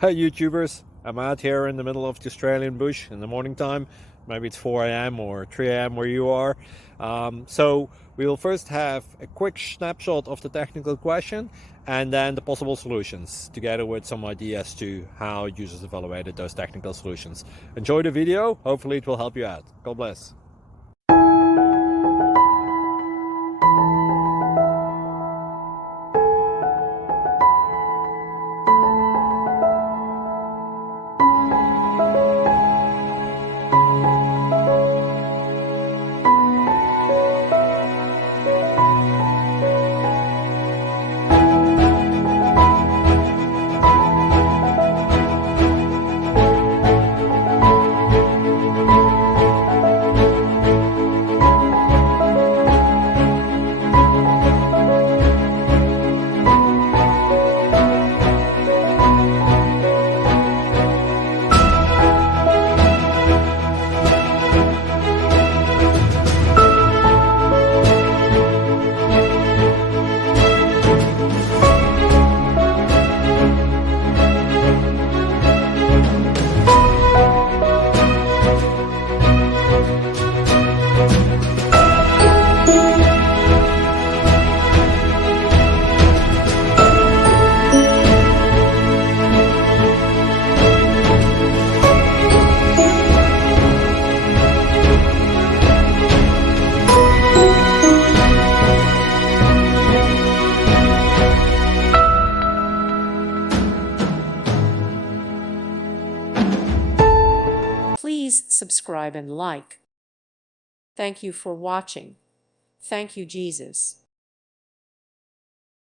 Hey YouTubers, I'm out here in the middle of the Australian bush in the morning time. Maybe it's 4 a.m. or 3 a.m. where you are. So we will first have a quick snapshot of the technical question and then the possible solutions, together with some ideas to how users evaluated those technical solutions. Enjoy the video, hopefully it will help you out. God bless. Please subscribe and like. Thank you for watching. Thank you, Jesus.